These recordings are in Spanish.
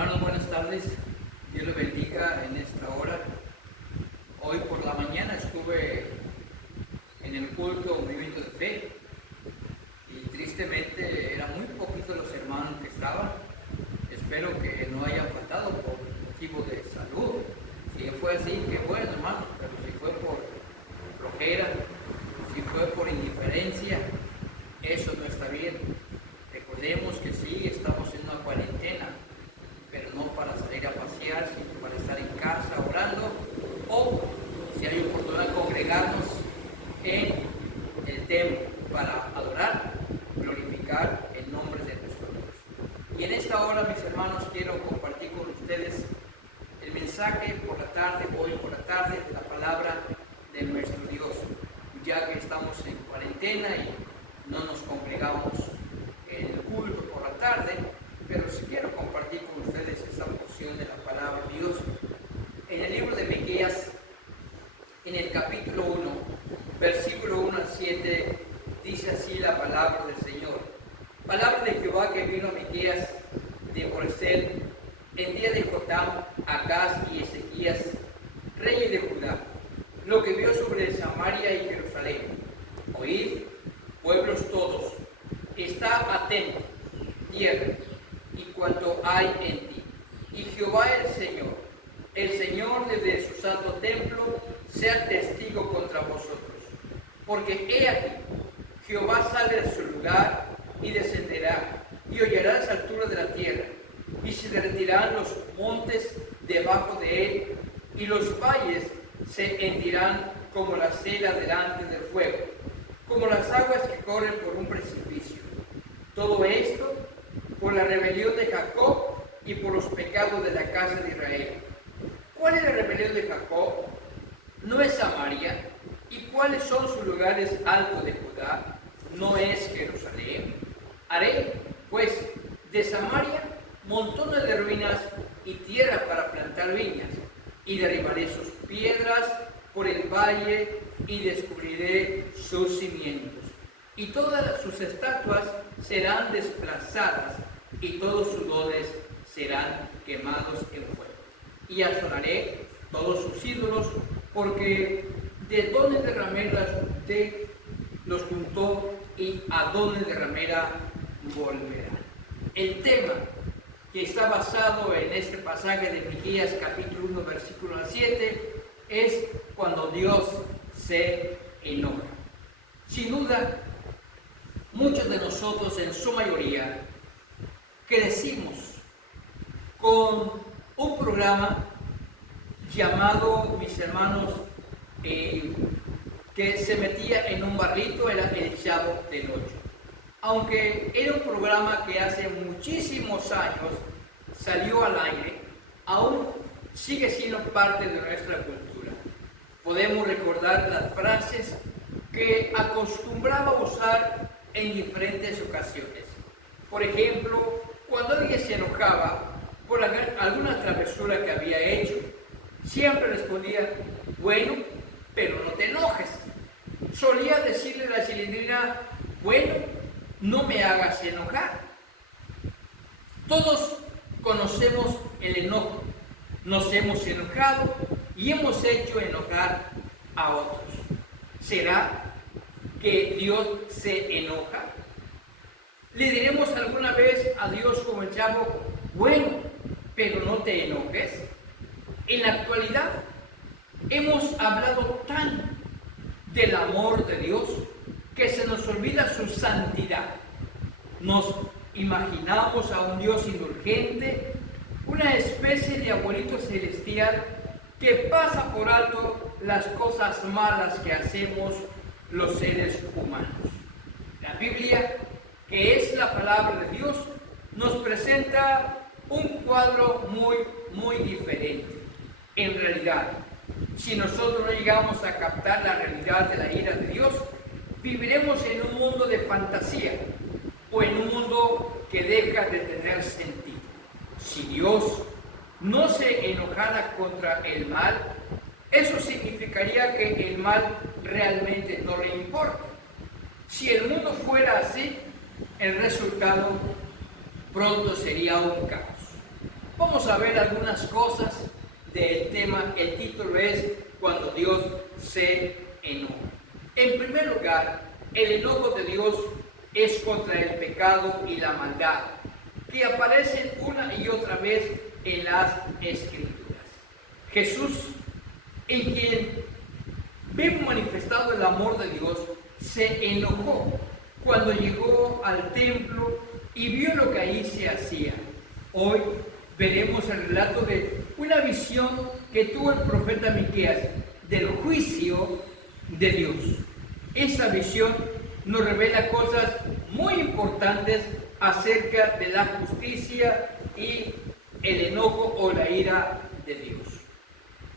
Hermanos, buenas tardes. Dios les bendiga en esta hora. Hoy por la mañana estuve en el culto Movimiento de Fe y tristemente eran muy poquitos los hermanos que estaban. Espero que no hayan faltado por motivo de salud. Si fue así, qué bueno, hermano, pero si fue por flojera, si fue por indiferencia, eso no está bien. Recordemos que sí, estamos en una cuarentena, pero no para salir a pasear, sino para estar en casa orando, o si hay oportunidad de congregarnos en el templo para adorar, glorificar el nombre de nuestro Dios. Y en esta hora, mis hermanos, quiero compartir con ustedes el mensaje hoy por la tarde, de la palabra de nuestro Dios, ya que estamos en cuarentena y no nos congregamos en el culto por la tarde, pero sí quiero compartir con ustedes esta porción de la palabra de Dios. En el libro de Miqueas, en el capítulo 1, versículo 1 al 7, dice así la palabra del Señor. Palabra de Jehová que vino a Miqueas de Boresel en día de Jotam, Acaz y Ezequías, reyes de Judá, lo que vio sobre Samaria y Jerusalén. Oíd, pueblos todos, está atento, tierra, y cuanto hay en ti. Y Jehová el Señor desde su santo templo, sea testigo contra vosotros. Porque he aquí, Jehová sale de su lugar y descenderá, y hollará las alturas de la tierra, y se derretirán los montes debajo de él, y los valles se hendirán como la cera delante del fuego, como las aguas que corren por un precipicio. Todo esto por la rebelión de Jacob y por los pecados de la casa de Israel. ¿Cuál es la rebelión de Jacob? ¿No es Samaria? ¿Y cuáles son sus lugares altos de Judá? ¿No es Jerusalén? Haré, pues, de Samaria montones de ruinas y tierra para plantar viñas, y derribaré sus piedras por el valle y descubriré sus cimientos. Y todas sus estatuas serán desplazadas, y todos sus dones serán quemados en fuego. Y asolaré todos sus ídolos, porque de dones de ramera los juntó, y a dones de ramera volverán. El tema que está basado en este pasaje de Miqueas capítulo 1, versículo 7, es cuando Dios se enoja. Sin duda, muchos de nosotros, en su mayoría, crecimos con un programa llamado, mis hermanos, que se metía en un barrito, era El Chavo del Ocho. Aunque era un programa que hace muchísimos años salió al aire, aún sigue siendo parte de nuestra cultura. Podemos recordar las frases que acostumbraba a usar en diferentes ocasiones. Por ejemplo, cuando alguien se enojaba por alguna travesura que había hecho, siempre respondía: bueno, pero no te enojes. Solía decirle a la Chilindrina: bueno, no me hagas enojar. Todos conocemos el enojo. Nos hemos enojado y hemos hecho enojar a otros. ¿Será que Dios se enoja? ¿Le diremos alguna vez a Dios como el chavo: bueno, pero no te enojes? En la actualidad hemos hablado tan del amor de Dios que se nos olvida su santidad. Nos imaginamos a un Dios indulgente, una especie de abuelito celestial que pasa por alto las cosas malas que hacemos los seres humanos. La Biblia, que es la palabra de Dios, nos presenta un cuadro muy diferente. En realidad, si nosotros no llegamos a captar la realidad de la ira de Dios, viviremos en un mundo de fantasía o en un mundo que deja de tener sentido. Si Dios no se enojara contra el mal, eso significaría que el mal realmente no le importa. Si el mundo fuera así, el resultado pronto sería un caos. vamos a ver algunas cosas del tema. El título es Cuando Dios se enoja. En primer lugar, el enojo de Dios es contra el pecado y la maldad, que aparecen una y otra vez en las Escrituras. Jesús, en quien vemos manifestado el amor de Dios, se enojó cuando llegó al templo y vio lo que ahí se hacía. Hoy veremos el relato de una visión que tuvo el profeta Miqueas del juicio de Dios. Esa visión nos revela cosas muy importantes acerca de la justicia y el enojo o la ira de Dios.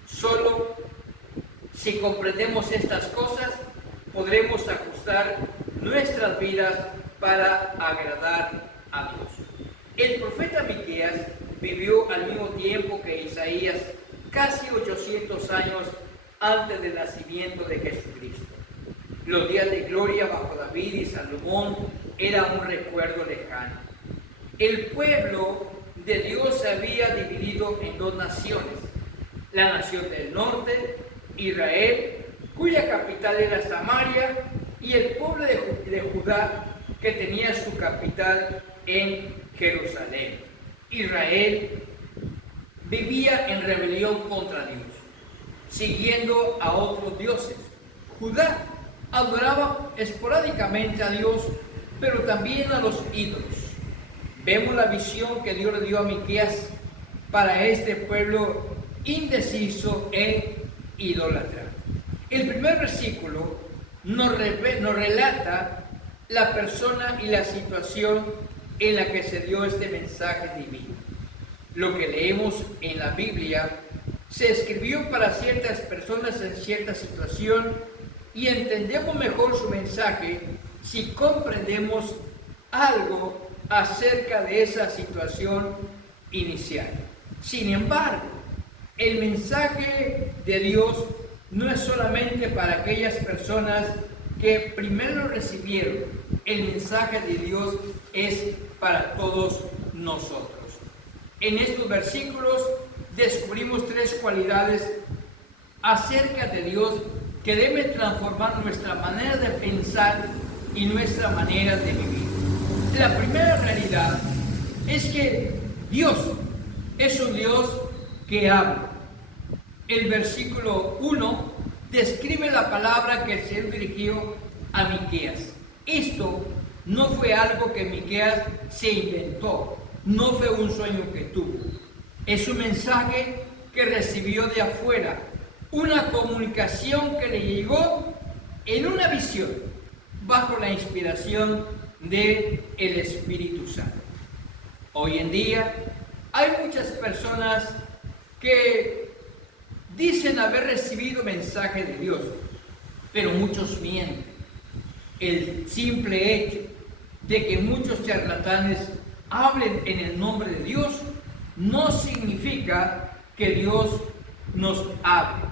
Solo si comprendemos estas cosas, podremos ajustar nuestras vidas para agradar a Dios. El profeta Miqueas vivió al mismo tiempo que Isaías, casi 800 años antes del nacimiento de Jesucristo. Los días de gloria bajo David y Salomón eran un recuerdo lejano. El pueblo de Dios se había dividido en dos naciones: la nación del norte, Israel, cuya capital era Samaria, y el pueblo de Judá, que tenía su capital en Jerusalén. Israel vivía en rebelión contra Dios, siguiendo a otros dioses. Judá adoraba esporádicamente a Dios, pero también a los ídolos. Vemos la visión que Dios le dio a Miqueas para este pueblo indeciso e idólatra. El primer versículo nos relata la persona y la situación en la que se dio este mensaje divino. Lo que leemos en la Biblia se escribió para ciertas personas en cierta situación, y entendemos mejor su mensaje si comprendemos algo acerca de esa situación inicial. Sin embargo, el mensaje de Dios no es solamente para aquellas personas que primero lo recibieron. El mensaje de Dios es para todos nosotros. En estos versículos descubrimos tres cualidades acerca de Dios que deben transformar nuestra manera de pensar y nuestra manera de vivir. La primera realidad es que Dios es un Dios que habla. El versículo 1 describe la palabra que se dirigió a Miqueas. Esto no fue algo que Miqueas se inventó, no fue un sueño que tuvo. Es un mensaje que recibió de afuera, una comunicación que le llegó en una visión, bajo la inspiración del Espíritu Santo. Hoy en día hay muchas personas que dicen haber recibido mensaje de Dios, pero muchos mienten. El simple hecho de que muchos charlatanes hablen en el nombre de Dios no significa que Dios nos hable.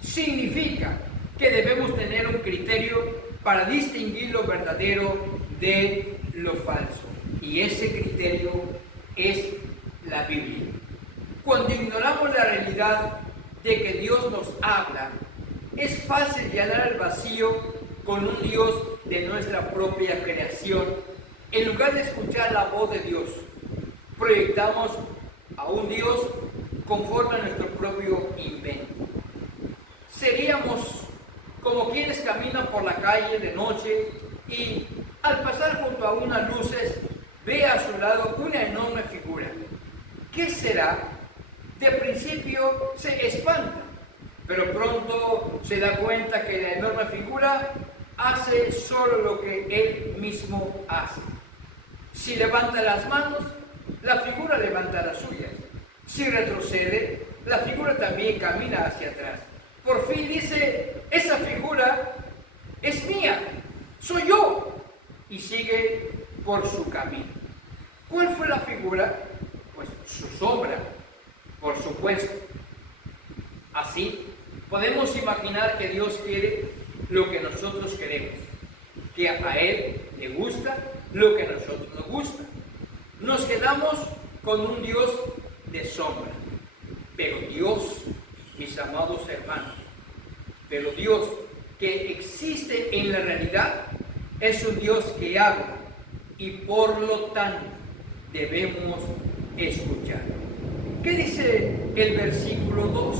Significa que debemos tener un criterio para distinguir lo verdadero de lo falso. Y ese criterio es la Biblia. Cuando ignoramos la realidad de que Dios nos habla, es fácil llenar el vacío con un Dios de nuestra propia creación. En lugar de escuchar la voz de Dios, proyectamos a un Dios conforme a nuestro propio invento. Seríamos como quienes caminan por la calle de noche y al pasar junto a unas luces ve a su lado una enorme figura. ¿Qué será? De principio se espanta, pero pronto se da cuenta que la enorme figura hace solo lo que él mismo hace. Si levanta las manos, la figura levanta las suyas. Si retrocede, la figura también camina hacia atrás. Por fin dice: esa figura es mía, soy yo, y sigue por su camino. ¿Cuál fue la figura? Pues su sombra, por supuesto. Así podemos imaginar que Dios quiere lo que nosotros queremos, que a Él le gusta lo que a nosotros nos gusta. Nos quedamos con un Dios de sombra. Pero Dios, mis amados hermanos, pero Dios que existe en la realidad es un Dios que habla y por lo tanto debemos escuchar. ¿Qué dice el versículo 2?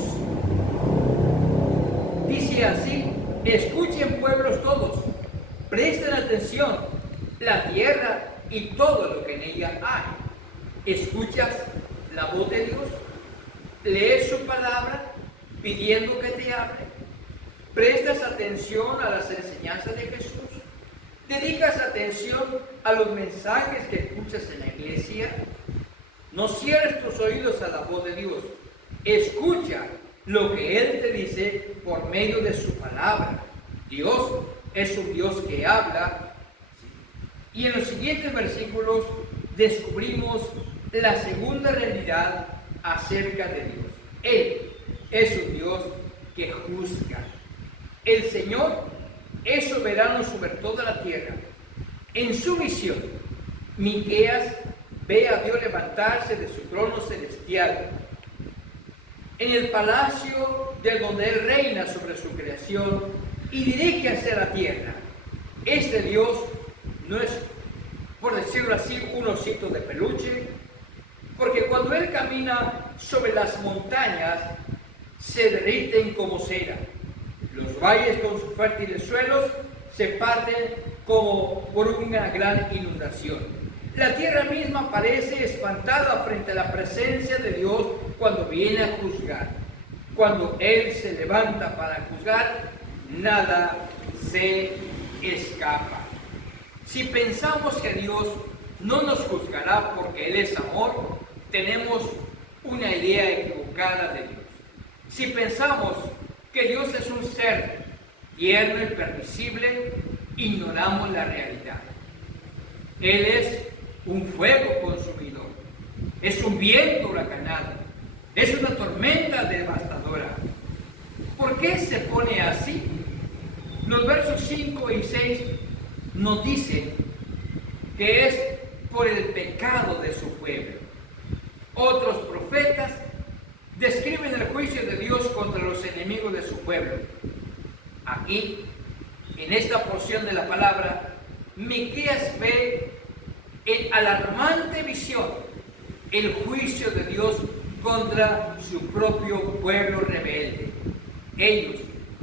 Dice así: escuchen pueblos todos, presten atención, la tierra y todo lo que en ella hay. ¿Escuchas la voz de Dios? ¿Lees su palabra pidiendo que te hable? ¿Prestas atención a las enseñanzas de Jesús? ¿Dedicas atención a los mensajes que escuchas en la iglesia? No cierres tus oídos a la voz de Dios. Escucha lo que Él te dice por medio de su palabra. Dios es un Dios que habla. Y en los siguientes versículos descubrimos la segunda realidad acerca de Dios. Él es un Dios que juzga. El Señor es soberano sobre toda la tierra. En su visión, Miqueas ve a Dios levantarse de su trono celestial en el palacio de donde Él reina sobre su creación y dirige hacia la tierra. Este Dios no es, por decirlo así, un osito de peluche, porque cuando Él camina sobre las montañas se derriten como cera. Los valles con sus fértiles suelos se parten como por una gran inundación. La tierra misma parece espantada frente a la presencia de Dios cuando viene a juzgar. Cuando Él se levanta para juzgar, nada se escapa. Si pensamos que Dios no nos juzgará porque Él es amor, tenemos una idea equivocada de Dios. Si pensamos que Dios es un ser tierno y permisible, ignoramos la realidad. Él es un fuego consumidor, es un viento huracanado, es una tormenta devastadora. ¿Por qué se pone así? Los versos 5 y 6 nos dicen que es por el pecado de su pueblo. Otros profetas describen el juicio de Dios contra los enemigos de su pueblo. Aquí, en esta porción de la palabra, Miqueas ve en alarmante visión el juicio de Dios contra su propio pueblo rebelde. Ellos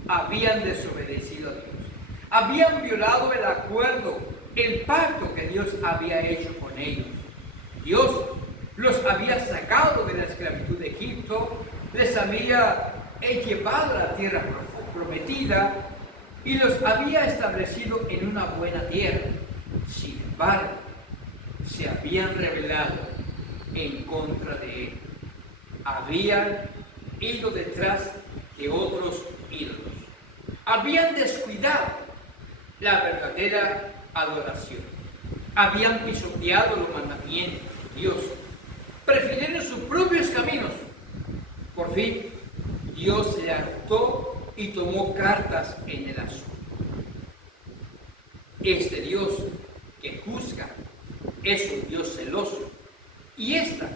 habían desobedecido a Dios, habían violado el acuerdo, el pacto que Dios había hecho con ellos. Dios los había sacado de la esclavitud de Egipto, les había llevado a la tierra prometida y los había establecido en una buena tierra. Sin embargo, se habían rebelado en contra de Él. Habían ido detrás de otros ídolos. Habían descuidado la verdadera adoración. Habían pisoteado los mandamientos de Dios. Prefirieron sus propios caminos. Por fin, Dios se hartó y tomó cartas en el asunto. Este Dios que juzga es un Dios celoso. Y esta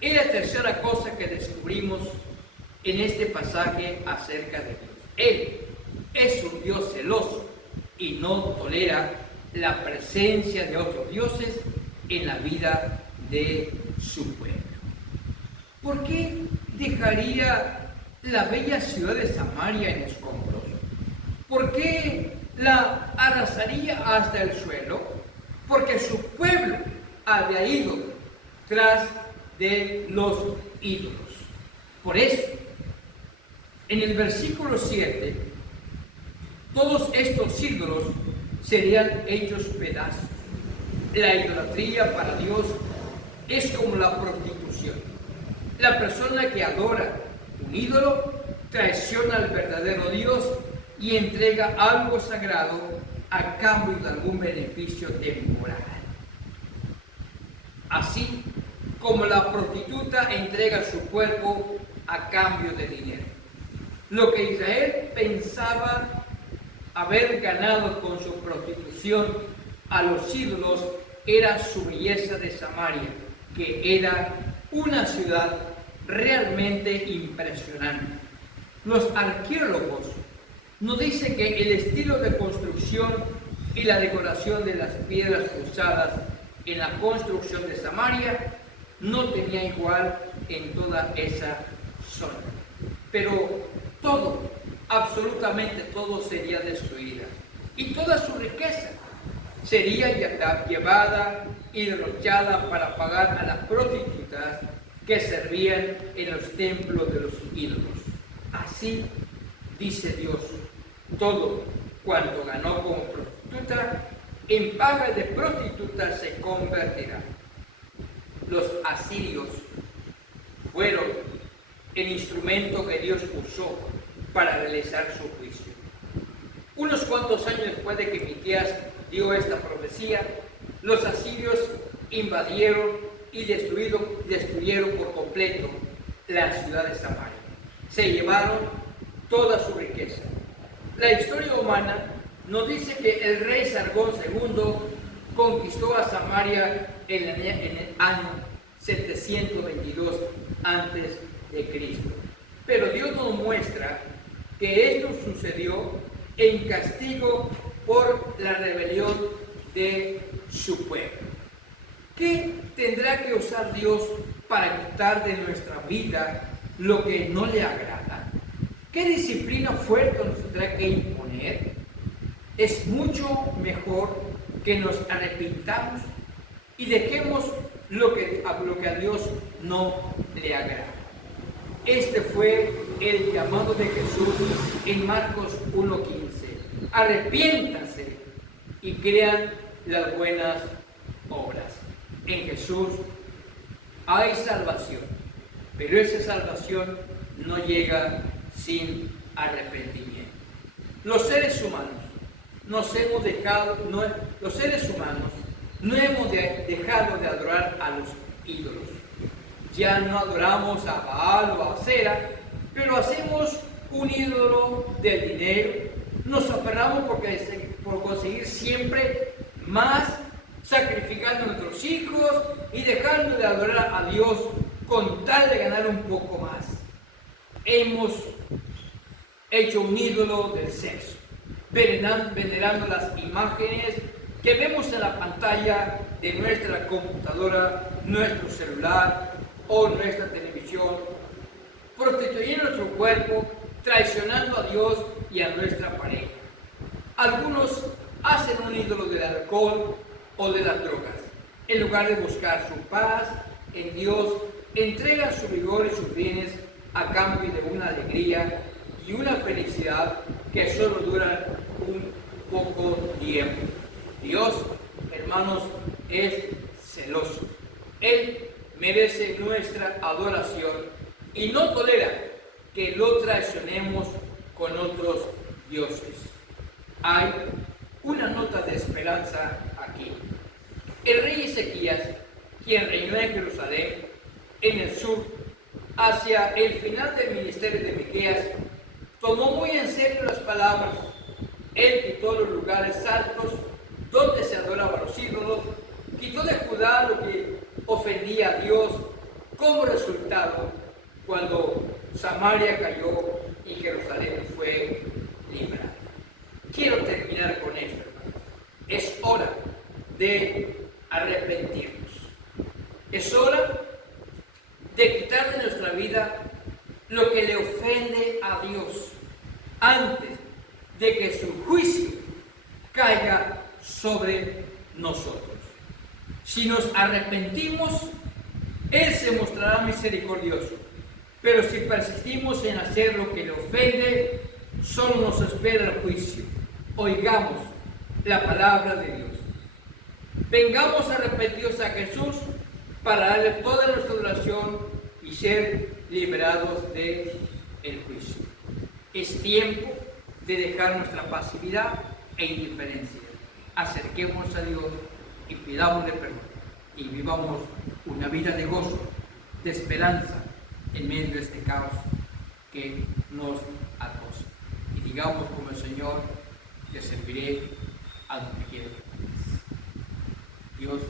es la tercera cosa que descubrimos en este pasaje acerca de Dios. Él es un Dios celoso y no tolera la presencia de otros dioses en la vida de su pueblo. ¿Por qué dejaría la bella ciudad de Samaria en escombros? ¿Por qué la arrasaría hasta el suelo? Porque su pueblo había ido tras de los ídolos. Por eso, en el versículo 7, todos estos ídolos serían hechos pedazos. La idolatría para Dios es como la prostitución. La persona que adora un ídolo traiciona al verdadero Dios y entrega algo sagrado a cambio de algún beneficio temporal. Así como la prostituta entrega su cuerpo a cambio de dinero. Lo que Israel pensaba haber ganado con su prostitución a los ídolos era su belleza de Samaria, que era una ciudad realmente impresionante. Los arqueólogos nos dicen que el estilo de construcción y la decoración de las piedras usadas en la construcción de Samaria no tenía igual en toda esa zona. Pero todo, absolutamente todo sería destruida. Y toda su riqueza sería llevada y derrochada para pagar a las prostitutas que servían en los templos de los ídolos. Así dice Dios, todo cuanto ganó como prostituta, en paga de prostituta se convertirá. Los asirios fueron el instrumento que Dios usó para realizar su juicio. Unos cuantos años después de que Miqueas dio esta profecía, los asirios invadieron y destruyeron por completo la ciudad de Samaria. Se llevaron toda su riqueza. La historia humana nos dice que el rey Sargón II conquistó a Samaria en el año 722 a.C. Pero Dios nos muestra que esto sucedió en castigo por la rebelión de su pueblo. ¿Qué tendrá que usar Dios para quitar de nuestra vida lo que no le agrada? ¿Qué disciplina fuerte nos tendrá que imponer? Es mucho mejor que nos arrepintamos y dejemos lo que a Dios no le agrada. Este fue el llamado de Jesús en Marcos 1:15. Arrepiéntanse y crean las buenas obras. En Jesús hay salvación, pero esa salvación no llega sin arrepentimiento. Los seres humanos no hemos dejado de adorar a los ídolos. Ya no adoramos a Baal o a Acera, pero hacemos un ídolo del dinero. Nos aferramos por conseguir siempre más, sacrificando a nuestros hijos y dejando de adorar a Dios con tal de ganar un poco más. Hemos hecho un ídolo del sexo, venerando las imágenes que vemos en la pantalla de nuestra computadora, nuestro celular o nuestra televisión, prostituyendo nuestro cuerpo, traicionando a Dios y a nuestra pareja. Algunos hacen un ídolo del alcohol o de las drogas. En lugar de buscar su paz en Dios, entregan su vigor y sus bienes a cambio de una alegría y una felicidad que solo duran un poco tiempo. Dios, hermanos, es celoso. Él merece nuestra adoración y no tolera que lo traicionemos con otros dioses. Hay una nota de esperanza aquí. El rey Ezequías, quien reinó en Jerusalén, en el sur, hacia el final del ministerio de Miqueas, tomó muy en serio las palabras. Él quitó los lugares altos donde se adoraban los ídolos, quitó de Judá lo que ofendía a Dios. Como resultado, cuando Samaria cayó y Jerusalén fue librada. Quiero terminar con esto, hermanos. Es hora de arrepentirnos. Es hora de quitar de nuestra vida lo que le ofende a Dios antes de que su juicio caiga sobre nosotros. Si nos arrepentimos, Él se mostrará misericordioso. Pero si persistimos en hacer lo que le ofende, solo nos espera el juicio. Oigamos la palabra de Dios. Vengamos arrepentidos a Jesús para darle toda nuestra adoración y ser liberados del juicio. Es tiempo de dejar nuestra pasividad e indiferencia. Acerquémonos a Dios y pidámosle perdón y vivamos una vida de gozo, de esperanza en medio de este caos que nos acosa. Y digamos como el Señor, te serviré a donde quiera que vayas. Dios